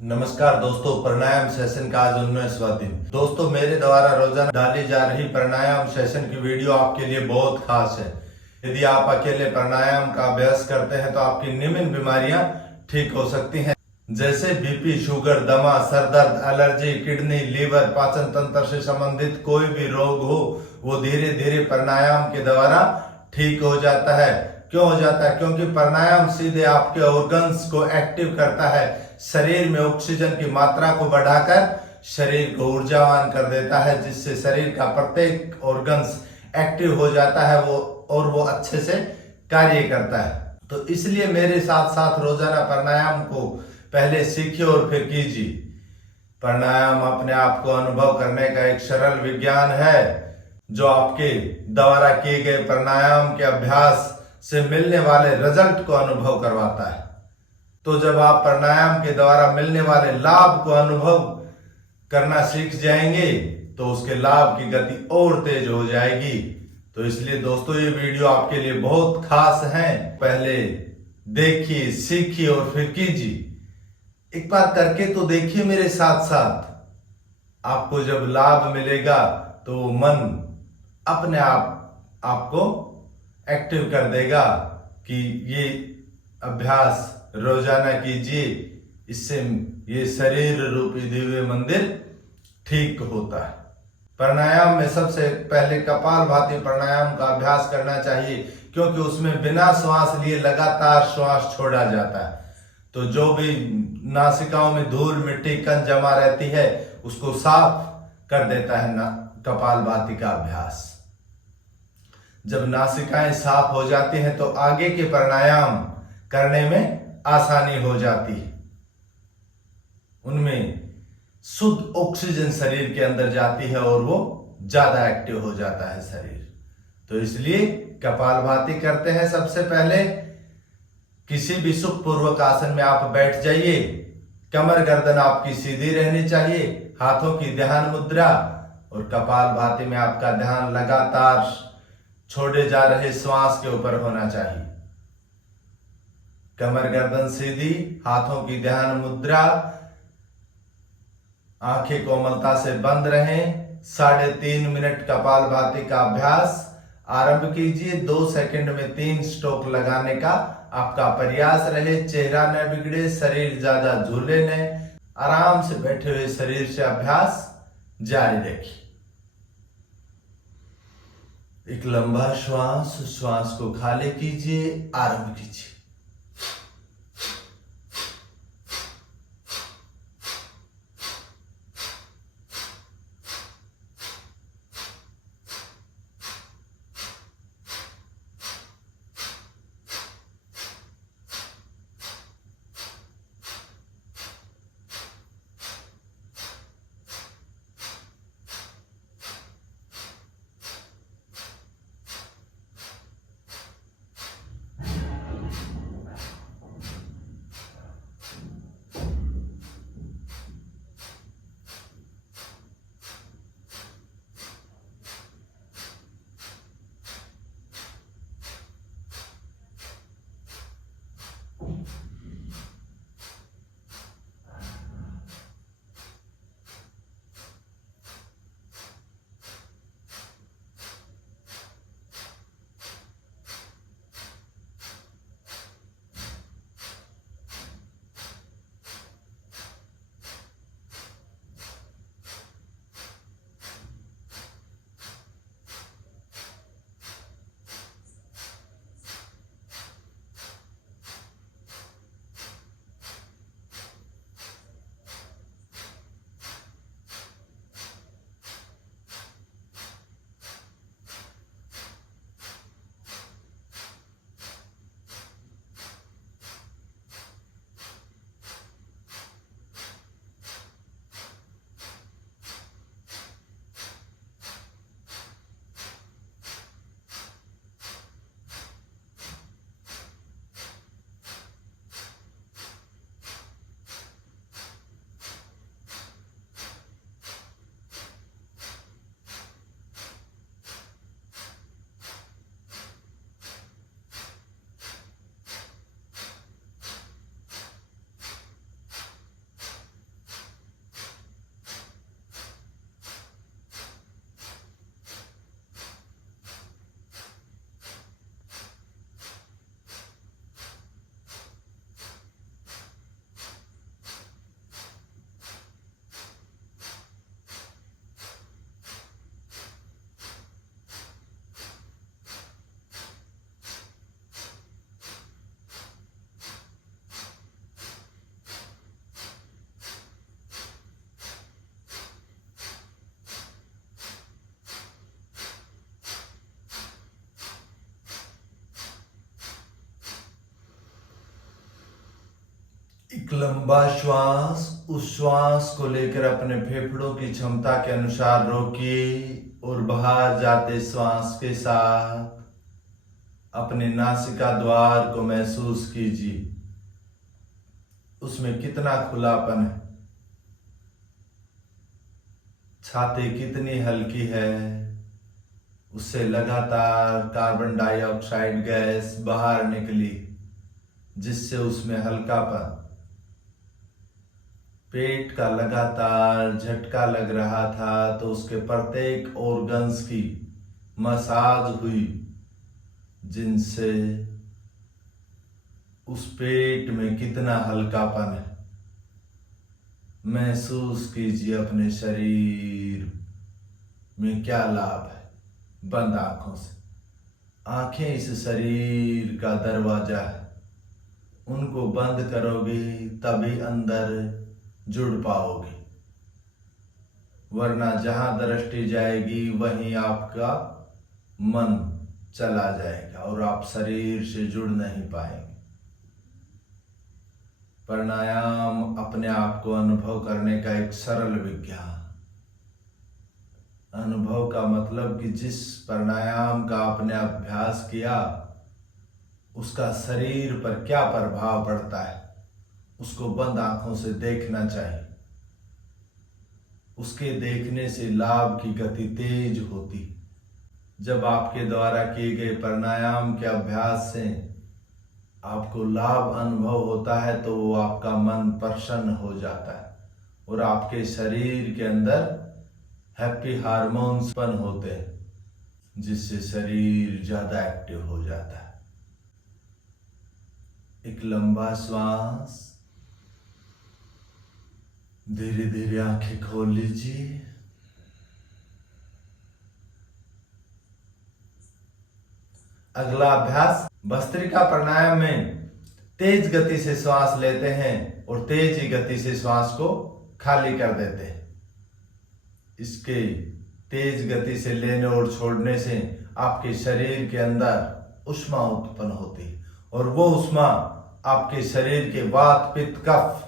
नमस्कार दोस्तों, प्राणायाम सेशन का आज 19वां दिन। दोस्तों, मेरे द्वारा रोजाना डाली जा रही प्राणायाम सेशन की वीडियो आपके लिए बहुत खास है। यदि आप अकेले प्राणायाम का अभ्यास करते हैं तो आपकी निम्न बीमारियां ठीक हो सकती हैं, जैसे बीपी, शुगर, दमा, सर दर्द, एलर्जी, किडनी, लीवर, पाचन तंत्र से संबंधित कोई भी रोग हो, वो धीरे धीरे प्राणायाम के द्वारा ठीक हो जाता है। क्यों हो जाता है? क्योंकि प्राणायाम सीधे आपके ऑर्गन्स को एक्टिव करता है, शरीर में ऑक्सीजन की मात्रा को बढ़ाकर शरीर को ऊर्जावान कर देता है, जिससे शरीर का प्रत्येक ऑर्गन्स एक्टिव हो जाता है वो अच्छे से कार्य करता है। तो इसलिए मेरे साथ साथ रोजाना प्राणायाम को पहले सीखिए और फिर कीजिए। प्राणायाम अपने आप को अनुभव करने का एक सरल विज्ञान है, जो आपके द्वारा किए गए प्राणायाम के अभ्यास से मिलने वाले रिजल्ट को अनुभव करवाता है। तो जब आप प्राणायाम के द्वारा मिलने वाले लाभ को अनुभव करना सीख जाएंगे तो उसके लाभ की गति और तेज हो जाएगी। तो इसलिए दोस्तों, ये वीडियो आपके लिए बहुत खास है। पहले देखिए, सीखिए और फिर कीजिए। एक बार करके तो देखिए मेरे साथ साथ। आपको जब लाभ मिलेगा तो मन अपने आप आपको एक्टिव कर देगा कि ये अभ्यास रोजाना कीजिए, इससे ये शरीर रूपी दिव्य मंदिर ठीक होता है। प्राणायाम में सबसे पहले कपालभाति प्राणायाम का अभ्यास करना चाहिए, क्योंकि उसमें बिना श्वास लिए लगातार श्वास छोड़ा जाता है। तो जो भी नासिकाओं में धूल, मिट्टी, कण जमा रहती है, उसको साफ कर देता है ना कपालभाति का अभ्यास। जब नासिकाएं साफ हो जाती हैं तो आगे के प्राणायाम करने में आसानी हो जाती है। उनमें शुद्ध ऑक्सीजन शरीर के अंदर जाती है और वो ज्यादा एक्टिव हो जाता है शरीर। तो इसलिए कपालभाति करते हैं। सबसे पहले किसी भी सुखपूर्वक आसन में आप बैठ जाइए। कमर गर्दन आपकी सीधी रहनी चाहिए, हाथों की ध्यान मुद्रा, और कपालभाति में आपका ध्यान लगातार छोड़े जा रहे श्वास के ऊपर होना चाहिए। कमर गर्दन सीधी, हाथों की ध्यान मुद्रा, आंखें कोमलता से बंद रहें। 3.5 मिनट कपालभाति का अभ्यास आरंभ कीजिए। 2 सेकंड में 3 स्ट्रोक लगाने का आपका प्रयास रहे। चेहरा न बिगड़े, शरीर ज्यादा झूले न, आराम से बैठे हुए शरीर से अभ्यास जारी रखिए। एक लंबा श्वास को खाली कीजिए, आरंभ कीजिए। एक लंबा श्वास, उस श्वास को लेकर अपने फेफड़ों की क्षमता के अनुसार रोकिए और बाहर जाते श्वास के साथ अपने नासिका द्वार को महसूस कीजिए। उसमें कितना खुलापन है, छाती कितनी हल्की है, उससे लगातार कार्बन डाइऑक्साइड गैस बाहर निकली, जिससे उसमें हल्कापन, पेट का लगातार झटका लग रहा था तो उसके प्रत्येक ऑर्गन्स की मसाज हुई, जिनसे उस पेट में कितना हल्कापन है महसूस कीजिए। अपने शरीर में क्या लाभ है। बंद आंखों से, आंखें इस शरीर का दरवाजा है, उनको बंद करोगे तभी अंदर जुड़ पाओगे, वरना जहां दृष्टि जाएगी वहीं आपका मन चला जाएगा और आप शरीर से जुड़ नहीं पाएंगे। प्राणायाम अपने आप को अनुभव करने का एक सरल विज्ञान। अनुभव का मतलब कि जिस प्राणायाम का आपने अभ्यास किया उसका शरीर पर क्या प्रभाव पड़ता है, उसको बंद आंखों से देखना चाहिए। उसके देखने से लाभ की गति तेज होती। जब आपके द्वारा किए गए प्राणायाम के अभ्यास से आपको लाभ अनुभव होता है तो वो आपका मन प्रसन्न हो जाता है और आपके शरीर के अंदर हैप्पी हार्मोन्स उत्पन्न होते हैं, जिससे शरीर ज्यादा एक्टिव हो जाता है। एक लंबा श्वास, धीरे धीरे आंखें खोल लीजिए। अगला अभ्यास भस्त्रिका प्राणायाम में तेज गति से श्वास लेते हैं और तेज ही गति से श्वास को खाली कर देते हैं। इसके तेज गति से लेने और छोड़ने से आपके शरीर के अंदर ऊष्मा उत्पन्न होती है और वो ऊष्मा आपके शरीर के वात पित्त कफ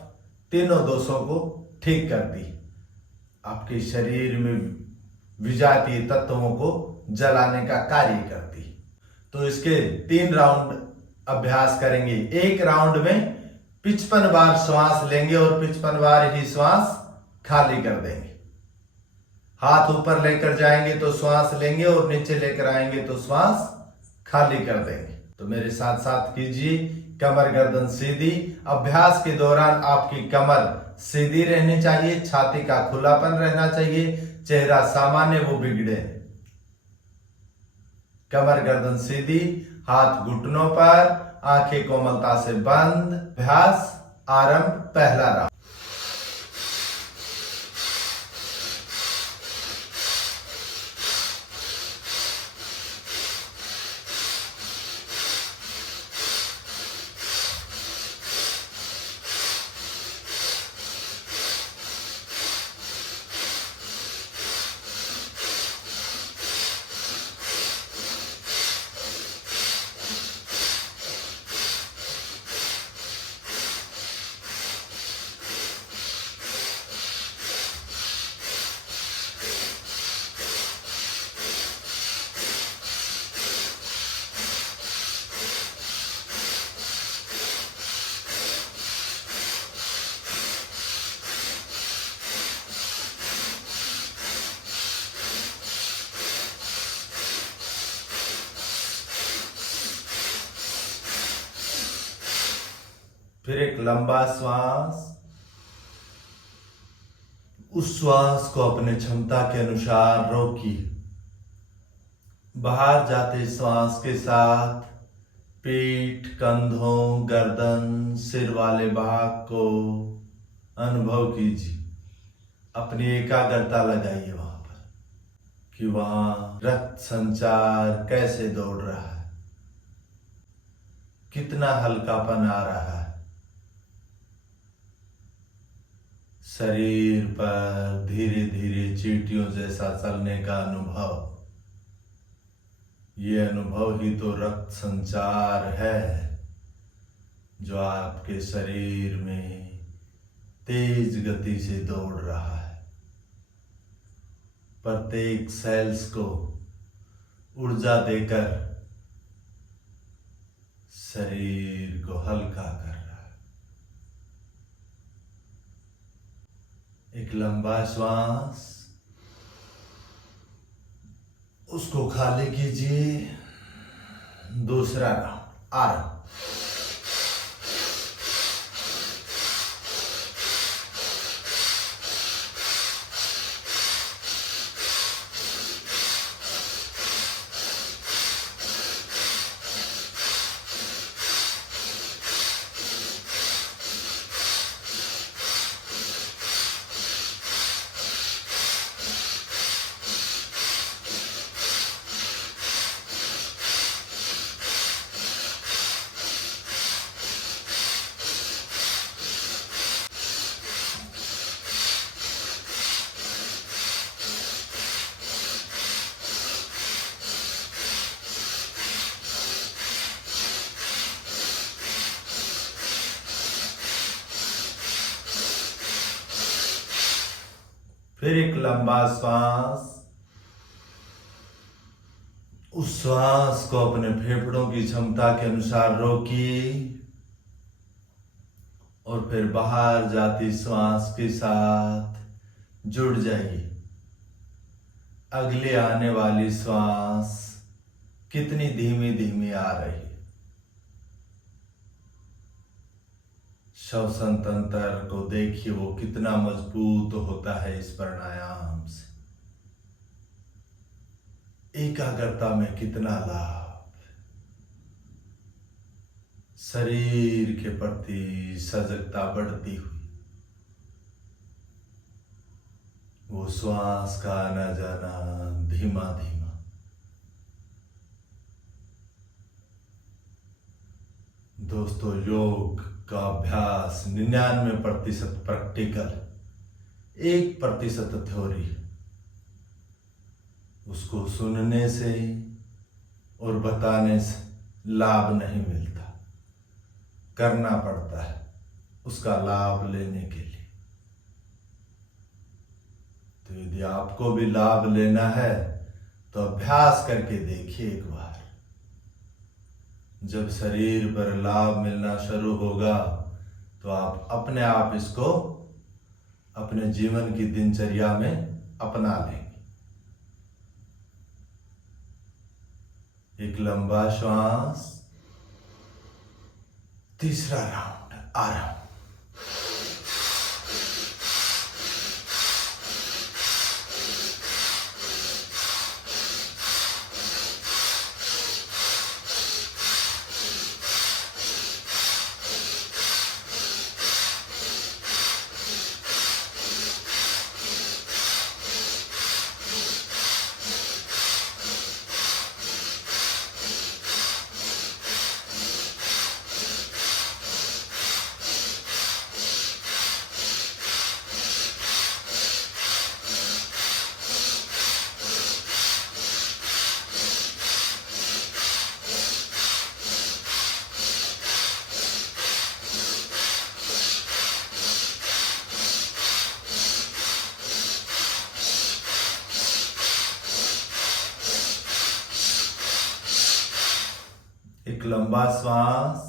तीनों दोषों को ठीक करती, आपके शरीर में विजातीय तत्वों को जलाने का कार्य करती। तो इसके 3 राउंड अभ्यास करेंगे। एक राउंड में 55 बार श्वास लेंगे और 55 बार ही श्वास खाली कर देंगे। हाथ ऊपर लेकर जाएंगे तो श्वास लेंगे और नीचे लेकर आएंगे तो श्वास खाली कर देंगे। तो मेरे साथ साथ कीजिए। कमर गर्दन सीधी। अभ्यास के दौरान आपकी कमर सीधी रहनी चाहिए, छाती का खुलापन रहना चाहिए, चेहरा सामान्य वो बिगड़े। कमर गर्दन सीधी, हाथ घुटनों पर, आंखें कोमलता से बंद। अभ्यास आरंभ। पहला राउंड। फिर एक लंबा श्वास। उस श्वास को अपने क्षमता के अनुसार रोकिए। बाहर जाते श्वास के साथ पीठ, कंधों, गर्दन, सिर वाले भाग को अनुभव कीजिए। अपनी एकाग्रता लगाइए वहां पर कि वहां रक्त संचार कैसे दौड़ रहा है, कितना हल्कापन आ रहा है। शरीर पर धीरे धीरे चींटियों जैसा चलने का अनुभव, ये अनुभव ही तो रक्त संचार है जो आपके शरीर में तेज गति से दौड़ रहा है। प्रत्येक सेल्स को ऊर्जा देकर शरीर को हल्का कर रहा है। एक लंबा श्वास, उसको खाली कीजिए। दूसरा राउंड आराम। फिर एक लंबा श्वास। उस श्वास को अपने फेफड़ों की क्षमता के अनुसार रोकिए और फिर बाहर जाती श्वास के साथ जुड़ जाइए। अगले आने वाली श्वास कितनी धीमी धीमी आ रही है। श्वसन तंत्र को देखिए, वो कितना मजबूत होता है इस प्राणायाम से। एकाग्रता में कितना लाभ, शरीर के प्रति सजगता बढ़ती हुई, वो श्वास का आना जाना धीमा धीमा। दोस्तों, योग का अभ्यास 99% प्रैक्टिकल, 1% थ्योरी। उसको सुनने से और बताने से लाभ नहीं मिलता, करना पड़ता है उसका लाभ लेने के लिए। तो यदि आपको भी लाभ लेना है तो अभ्यास करके देखिए एक बार। जब शरीर पर लाभ मिलना शुरू होगा तो आप अपने आप इसको अपने जीवन की दिनचर्या में अपना लेंगे। एक लंबा श्वास। तीसरा राउंड आराम। एक लंबा श्वास।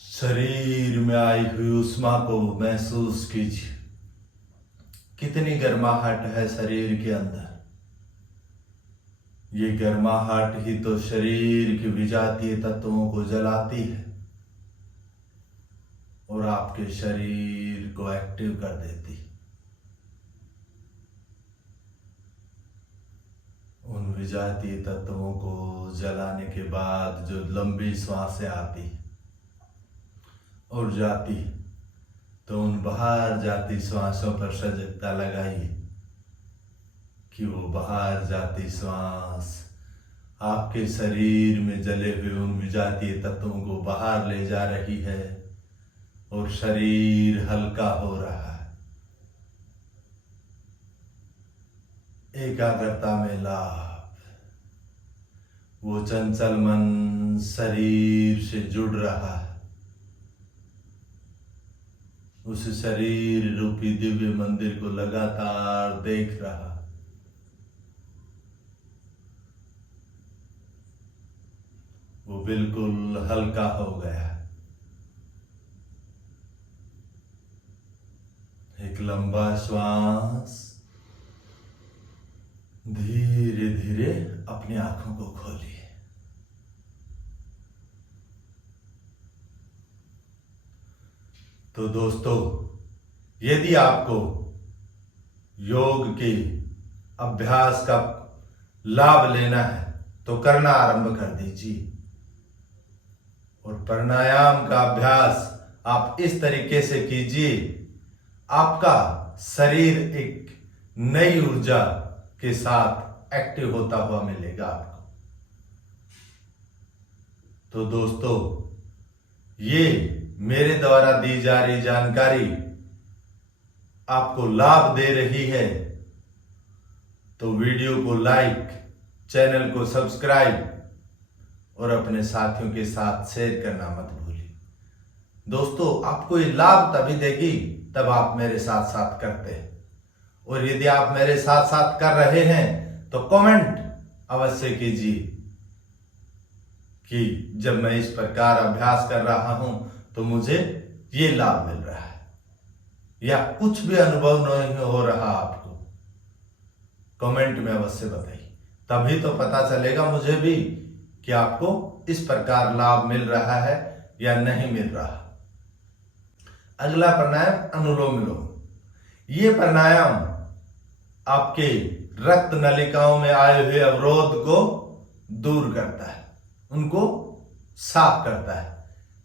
शरीर में आई हुई उष्मा को महसूस कीजिए। कितनी गर्माहट है शरीर के अंदर। ये गर्माहट ही तो शरीर के विजातीय तत्वों को जलाती है और आपके शरीर को एक्टिव कर देती है। उन विजातीय तत्वों को जलाने के बाद जो लंबी सांसें आती और जाती, तो उन बाहर जाती श्वासों पर सजगता लगाइए कि वो बाहर जाती श्वास आपके शरीर में जले हुए उन विजातीय तत्वों को बाहर ले जा रही है और शरीर हल्का हो रहा है। एकाग्रता में लाभ। वो चंचल मन शरीर से जुड़ रहा है। उस शरीर रूपी दिव्य मंदिर को लगातार देख रहा। वो बिल्कुल हल्का हो गया। एक लंबा श्वास, धीरे धीरे अपनी आंखों को खोलिए। तो दोस्तों, यदि आपको योग के अभ्यास का लाभ लेना है तो करना आरंभ कर दीजिए। और प्राणायाम का अभ्यास आप इस तरीके से कीजिए, आपका शरीर एक नई ऊर्जा के साथ एक्टिव होता हुआ मिलेगा आपको। तो दोस्तों, ये मेरे द्वारा दी जा रही जानकारी आपको लाभ दे रही है तो वीडियो को लाइक, चैनल को सब्सक्राइब और अपने साथियों के साथ शेयर करना मत भूलिए। दोस्तों, आपको ये लाभ तभी देगी तब आप मेरे साथ साथ करते हैं। और यदि आप मेरे साथ साथ कर रहे हैं तो कमेंट अवश्य कीजिए कि जब मैं इस प्रकार अभ्यास कर रहा हूं तो मुझे ये लाभ मिल रहा है, या कुछ भी अनुभव नहीं हो रहा आपको, कमेंट में अवश्य बताइए। तभी तो पता चलेगा मुझे भी कि आपको इस प्रकार लाभ मिल रहा है या नहीं मिल रहा। अगला प्राणायाम अनुलोम विलोम। ये प्राणायाम आपके रक्त नलिकाओं में आए हुए अवरोध को दूर करता है, उनको साफ करता है।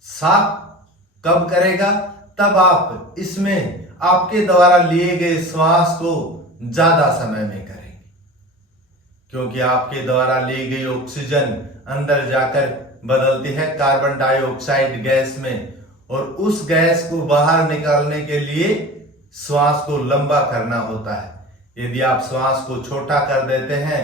साफ कब करेगा? तब आप इसमें आपके द्वारा लिए गए श्वास को ज्यादा समय में करेंगे, क्योंकि आपके द्वारा ली गई ऑक्सीजन अंदर जाकर बदलती है कार्बन डाइऑक्साइड गैस में, और उस गैस को बाहर निकालने के लिए श्वास को लंबा करना होता है। यदि आप श्वास को छोटा कर देते हैं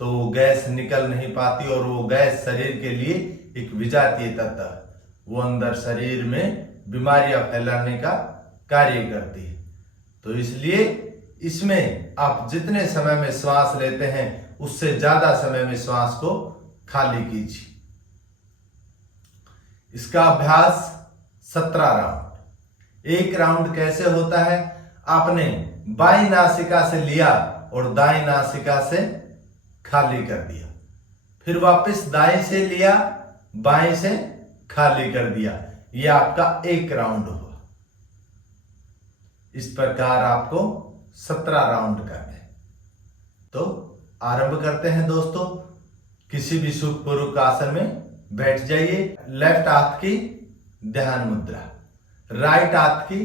तो वो गैस निकल नहीं पाती, और वो गैस शरीर के लिए एक विजातीय तत्व है, वो अंदर शरीर में बीमारियां फैलाने का कार्य करती है। तो इसलिए इसमें आप जितने समय में श्वास लेते हैं उससे ज्यादा समय में श्वास को खाली कीजिए। इसका अभ्यास 17 राउंड। एक राउंड कैसे होता है? आपने बाईं नासिका से लिया और दाईं नासिका से खाली कर दिया, फिर वापस दाईं से लिया, बाईं से खाली कर दिया। यह आपका एक राउंड हुआ। इस प्रकार आपको 17 राउंड करने। तो आरंभ करते हैं दोस्तों। किसी भी सुखपूर्वक आसन में बैठ जाइए। लेफ्ट हाथ की ध्यान मुद्रा, राइट हाथ की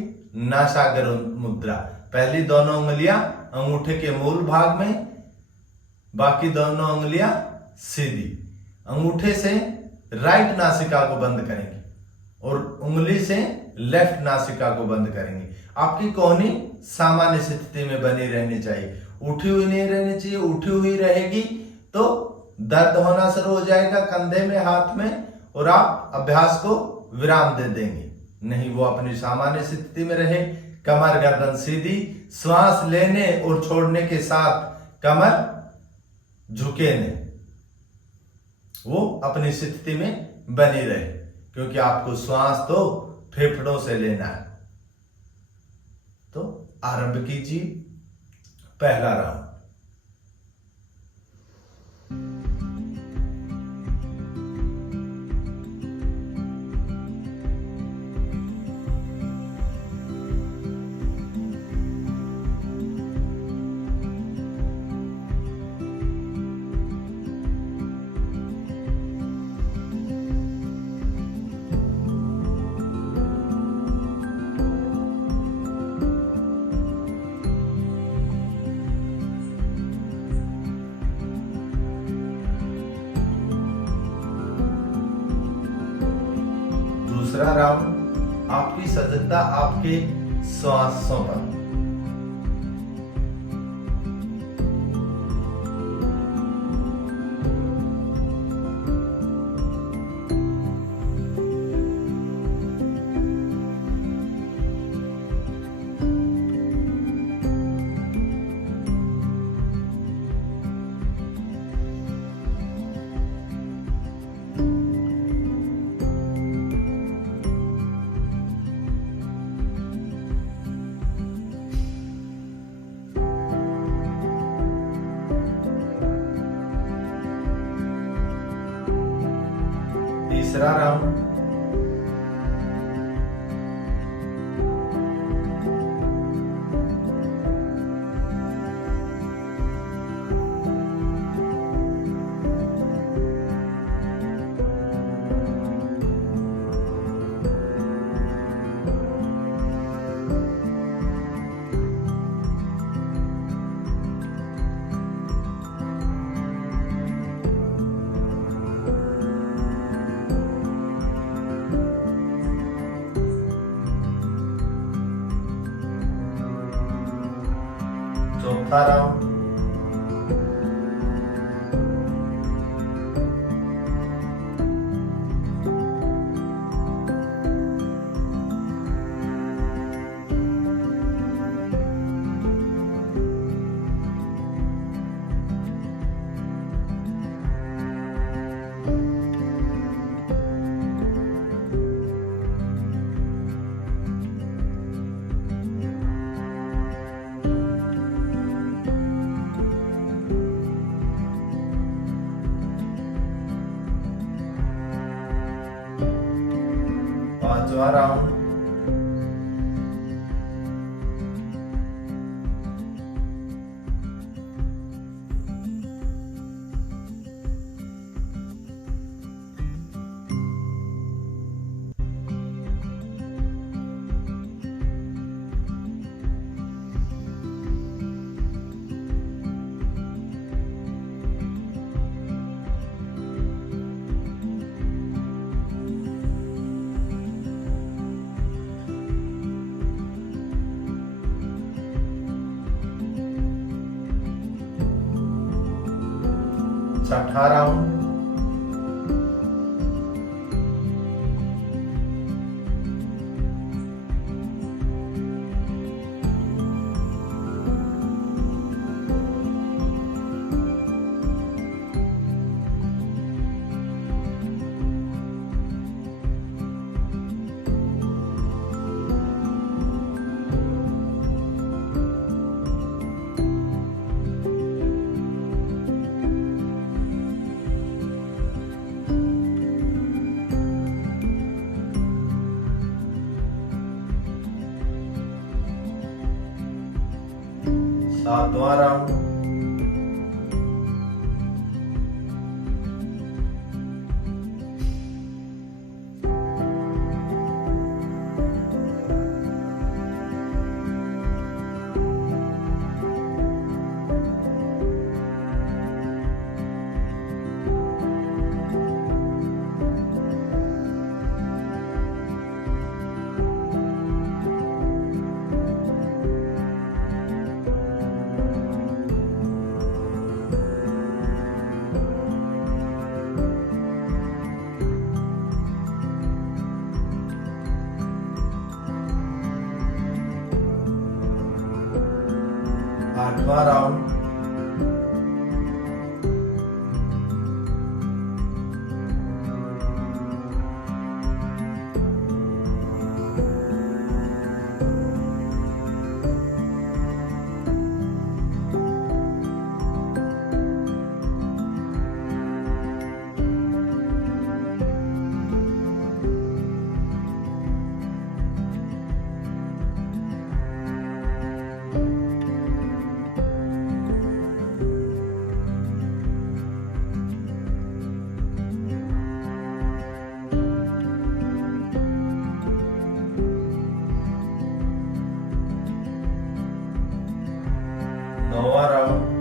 नासागर मुद्रा। पहली दोनों उंगलियां अंगूठे के मूल भाग में, बाकी दोनों उंगलियां सीधी। अंगूठे से राइट नासिका को बंद करेंगे और उंगली से लेफ्ट नासिका को बंद करेंगे। आपकी कोहनी सामान्य स्थिति में बनी रहनी चाहिए, उठी हुई नहीं रहनी चाहिए। उठी हुई रहेगी तो दर्द होना शुरू हो जाएगा कंधे में, हाथ में, और आप अभ्यास को विराम दे देंगे। नहीं, वो अपनी सामान्य स्थिति में रहे। कमर गर्दन सीधी, श्वास लेने और छोड़ने के साथ कमर झुके नहीं, वो अपनी स्थिति में बनी रहे, क्योंकि आपको श्वास तो फेफड़ों से लेना है। तो आरंभ कीजिए पहला राउंड। दूसरा राउंड, आपकी सजगता आपके श्वासों पर। राउंड। चौथा राउंड। पांचवा राउंड। छठा राउंड। सातवां राउंड। आठवां राउंड। नौवां राउंड।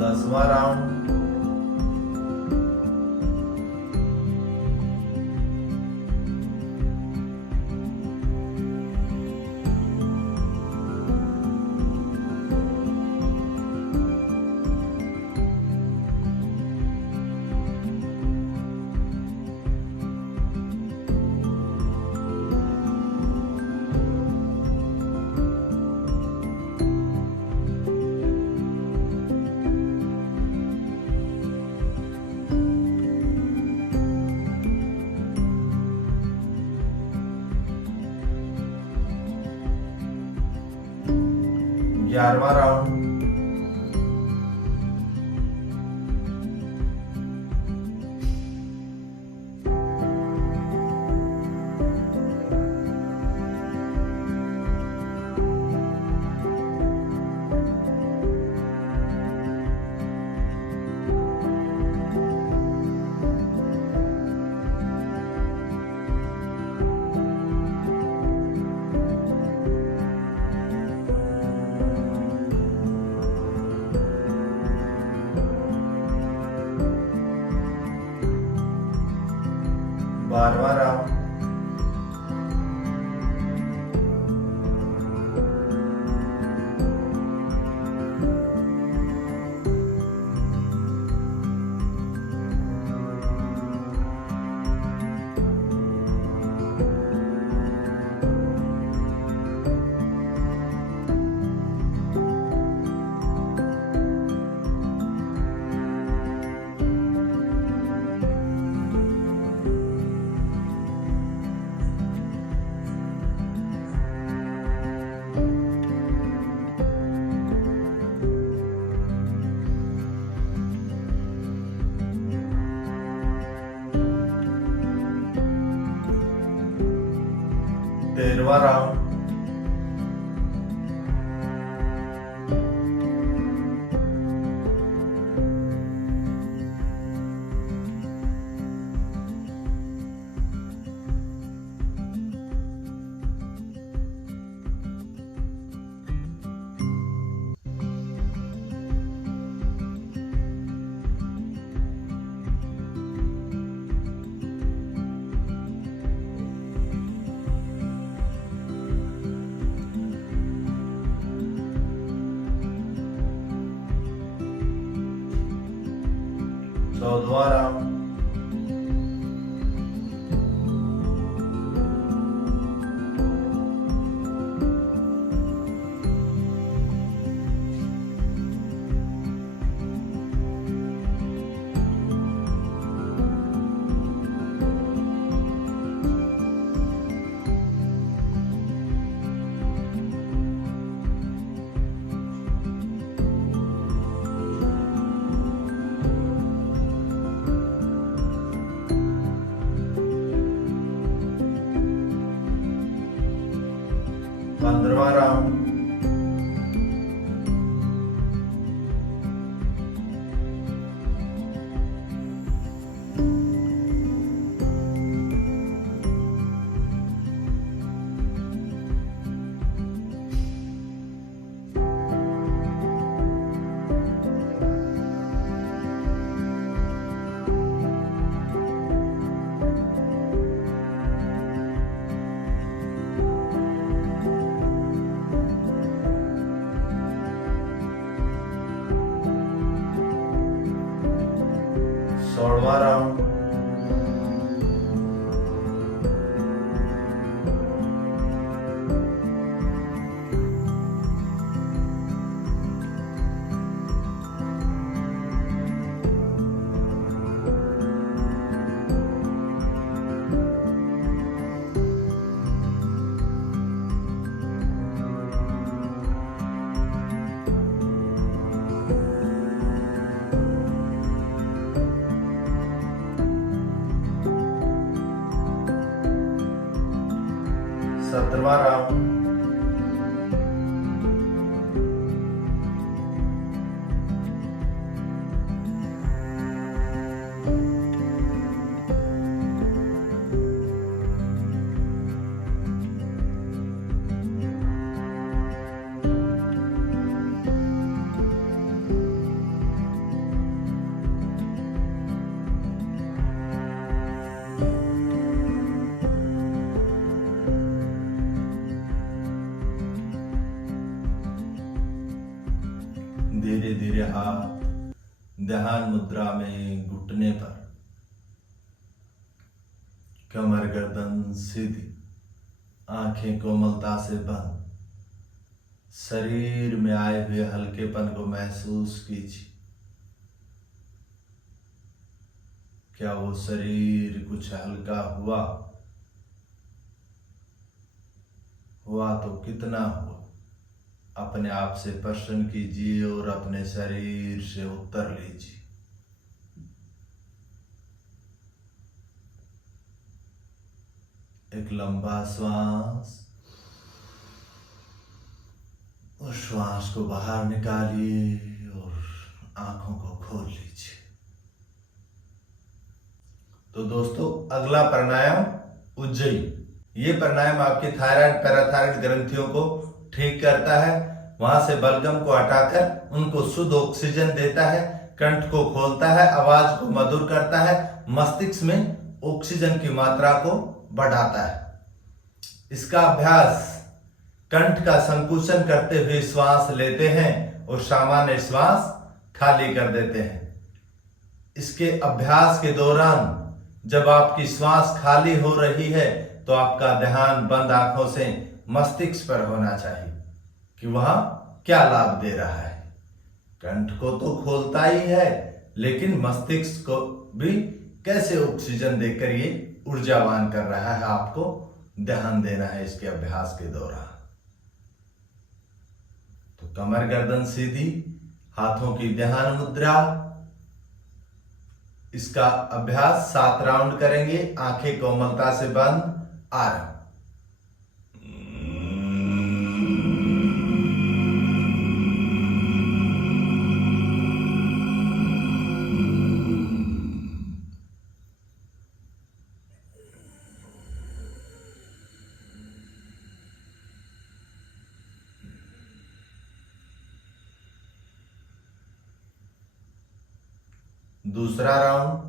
दसवां राउंड। 11वां राउंड। बारहवां राउंड। तेरहवां राउंड। चौदहवां राउंड। पंद्रहवां राउंड। सोलहवां राउंड। सत्रहवां राउंड। धीरे धीरे हाथ ध्यान मुद्रा में घुटने पर, कमर गर्दन सीधी, आंखें कोमलता से बंद, शरीर में आए हुए हल्केपन को महसूस कीजिए। क्या वो शरीर कुछ हल्का हुआ? हुआ तो कितना हुआ? अपने आप से प्रश्न कीजिए और अपने शरीर से उत्तर लीजिए। एक लंबा श्वास, उस श्वास को बाहर निकालिए और आंखों को खोल लीजिए। तो दोस्तों, अगला प्राणायाम उज्जयी। ये प्राणायाम आपकी थायराइड पैराथायराइड ग्रंथियों को ठीक करता है, वहां से बलगम को हटाकर उनको शुद्ध ऑक्सीजन देता है, कंठ को खोलता है, आवाज को मधुर करता है, मस्तिष्क में ऑक्सीजन की मात्रा को बढ़ाता है। इसका अभ्यास कंठ का संकुचन करते हुए श्वास लेते हैं और सामान्य श्वास खाली कर देते हैं। इसके अभ्यास के दौरान जब आपकी श्वास खाली हो रही है तो आपका ध्यान बंद आंखों से मस्तिष्क पर होना चाहिए कि वह क्या लाभ दे रहा है। कंठ को तो खोलता ही है, लेकिन मस्तिष्क को भी कैसे ऑक्सीजन देकर ये ऊर्जावान कर रहा है, आपको ध्यान देना है इसके अभ्यास के दौरान। तो कमर गर्दन सीधी, हाथों की ध्यान मुद्रा। इसका अभ्यास 7 राउंड करेंगे, आंखें कोमलता से बंद। आरंभ। दूसरा राउंड।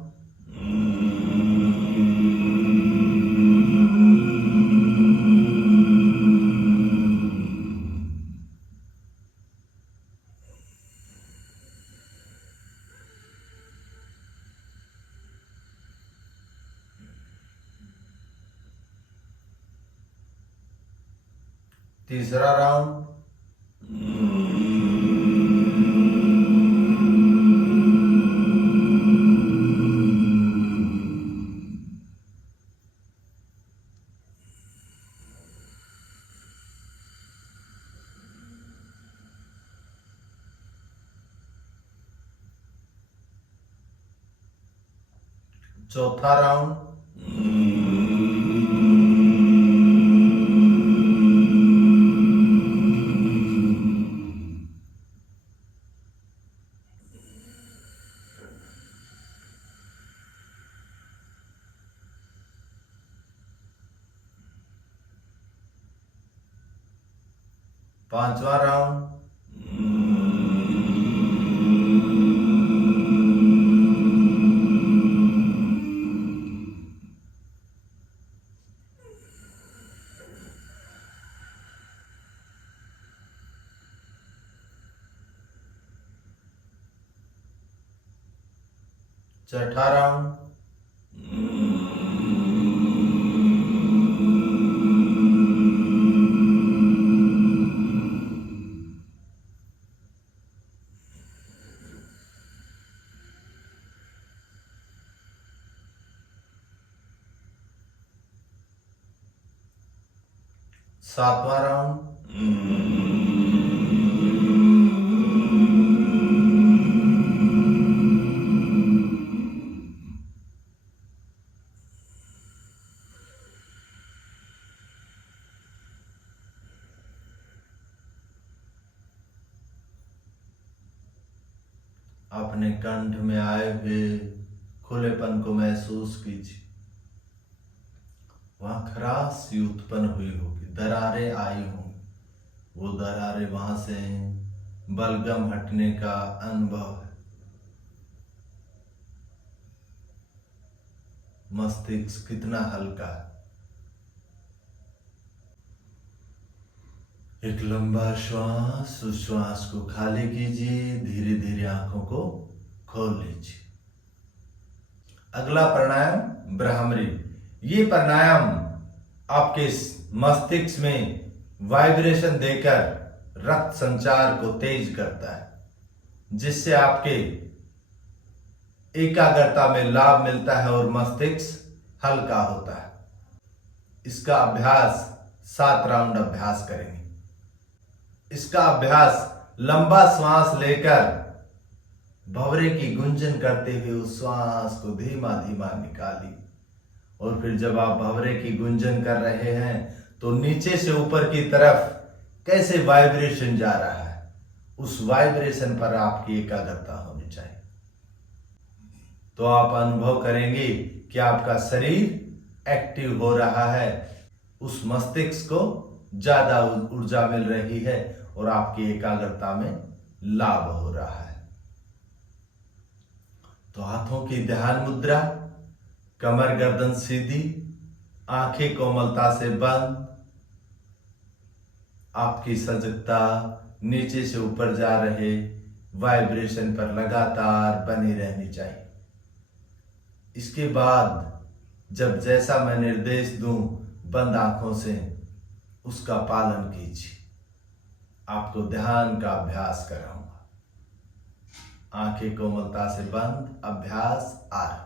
तीसरा राउंड। चौथा राउंड। पांचवा राउंड। छठा राउंड। सातवां राउंड। अपने कंठ में आए हुए खुलेपन को महसूस कीजिए। वहां खराश सी उत्पन्न हुई होगी, दरारें आई होंगी, वो दरारें वहां से बलगम हटने का अनुभव है। मस्तिष्क कितना हल्का है। एक लंबा श्वास, उस श्वास को खाली कीजिए, धीरे धीरे आंखों को खोल लीजिए। अगला प्राणायाम ब्राह्मरी। ये प्राणायाम आपके मस्तिष्क में वाइब्रेशन देकर रक्त संचार को तेज करता है, जिससे आपके एकाग्रता में लाभ मिलता है और मस्तिष्क हल्का होता है। इसका अभ्यास 7 राउंड अभ्यास करेंगे। इसका अभ्यास लंबा श्वास लेकर भंवरे की गुंजन करते हुए उस श्वास को धीमा धीमा निकाली। और फिर जब आप भंवरे की गुंजन कर रहे हैं तो नीचे से ऊपर की तरफ कैसे वाइब्रेशन जा रहा है, उस वाइब्रेशन पर आपकी एकाग्रता होनी चाहिए। तो आप अनुभव करेंगे कि आपका शरीर एक्टिव हो रहा है, उस मस्तिष्क को ज्यादा ऊर्जा मिल रही है और आपकी एकाग्रता में लाभ हो रहा है। तो हाथों की ध्यान मुद्रा, कमर गर्दन सीधी, आंखें कोमलता से बंद। आपकी सजगता नीचे से ऊपर जा रहे वाइब्रेशन पर लगातार बनी रहनी चाहिए। इसके बाद जब जैसा मैं निर्देश दूं बंद आंखों से उसका पालन कीजिए। आपको ध्यान का अभ्यास कराऊंगा। आंखें कोमलता से बंद, अभ्यास आरंभ।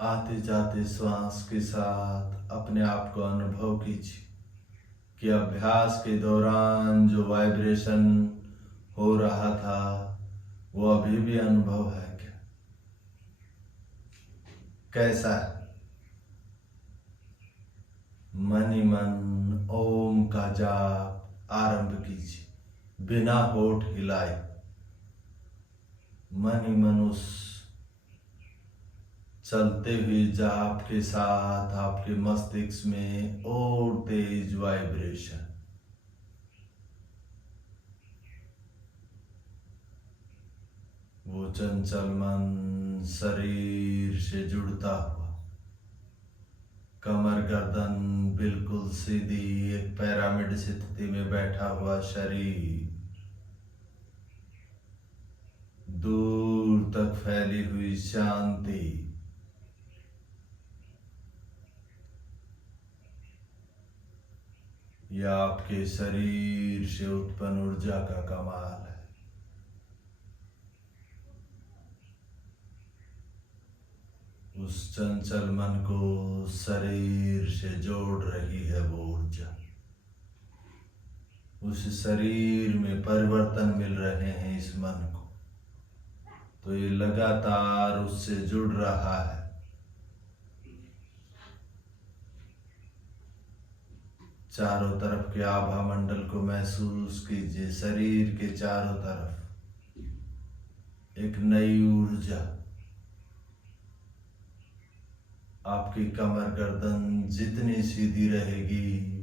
आते जाते श्वास के साथ अपने आप को अनुभव कीजिए कि अभ्यास के दौरान जो वाइब्रेशन हो रहा था वो अभी भी अनुभव है क्या, कैसा है? मन ही मन ओम का जाप आरंभ कीजिए बिना होठ हिलाए। मन ही मन उस चलते हुए जाप के साथ आपके मस्तिष्क में और तेज वाइब्रेशन, वो चंचल मन शरीर से जुड़ता हुआ, कमर गर्दन बिल्कुल सीधी, एक पिरामिड स्थिति में बैठा हुआ शरीर, दूर तक फैली हुई शांति, यह आपके शरीर से उत्पन्न ऊर्जा का कमाल है। उस चंचल मन को शरीर से जोड़ रही है वो ऊर्जा। उस शरीर में परिवर्तन मिल रहे हैं इस मन को, तो ये लगातार उससे जुड़ रहा है। चारों तरफ के आभा मंडल को महसूस कीजिए। शरीर के चारों तरफ एक नई ऊर्जा। आपकी कमर गर्दन जितनी सीधी रहेगी,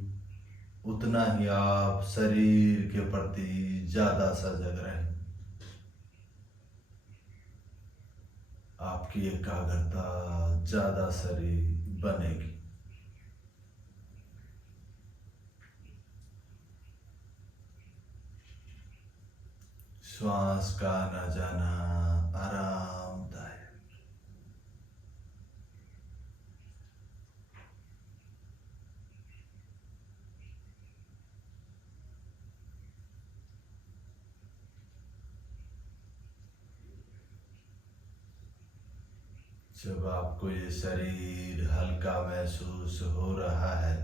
उतना ही आप शरीर के प्रति ज्यादा सजग रहें। आपकी एकाग्रता ज्यादा शरीर बनेगी। श्वास का आना जाना आरामदायक। जब आपको ये शरीर हल्का महसूस हो रहा है,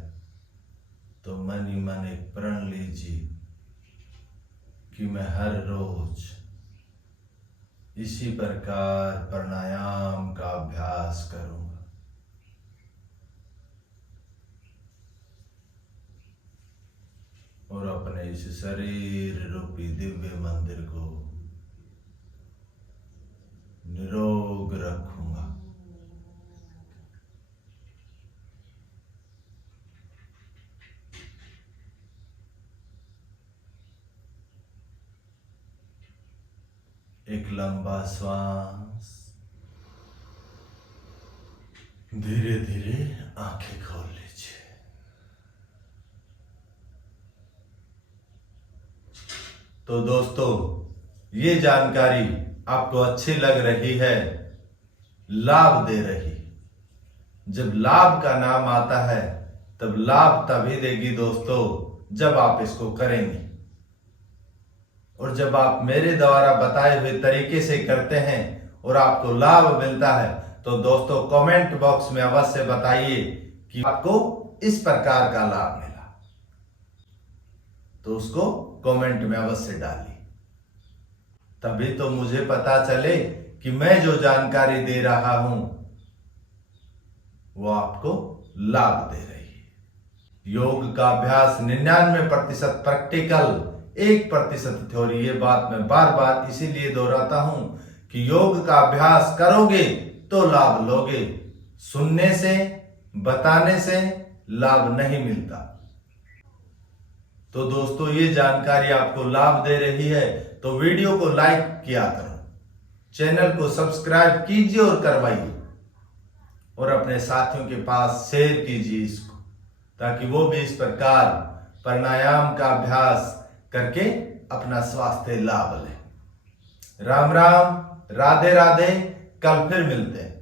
तो मन ही मन एक प्रण लीजिए कि मैं हर रोज इसी प्रकार प्राणायाम का अभ्यास करूंगा। और अपने इस शरीर रूपी दिव्य मंदिर को निरोग रखूंगा। एक लंबा श्वास, धीरे धीरे आंखें खोल लीजिए। तो दोस्तों, ये जानकारी आपको अच्छी लग रही है, लाभ दे रही। जब लाभ का नाम आता है, तब लाभ तभी देगी दोस्तों जब आप इसको करेंगे। और जब आप मेरे द्वारा बताए हुए तरीके से करते हैं और आपको लाभ मिलता है, तो दोस्तों कमेंट बॉक्स में अवश्य बताइए कि आपको इस प्रकार का लाभ मिला। तो उसको कमेंट में अवश्य डालिए, तभी तो मुझे पता चले कि मैं जो जानकारी दे रहा हूं वो आपको लाभ दे रही है। योग का अभ्यास 99% प्रैक्टिकल, 1% थ्योरी। ये बात मैं बार बार इसीलिए दोहराता हूं कि योग का अभ्यास करोगे तो लाभ लोगे। सुनने से, बताने से लाभ नहीं मिलता। तो दोस्तों, ये जानकारी आपको लाभ दे रही है तो वीडियो को लाइक किया करो, चैनल को सब्सक्राइब कीजिए और करवाइए, और अपने साथियों के पास शेयर कीजिए इसको, ताकि वो भी इस प्रकार प्राणायाम का अभ्यास करके अपना स्वास्थ्य लाभ लें। राम राम, राधे राधे। कल फिर मिलते हैं।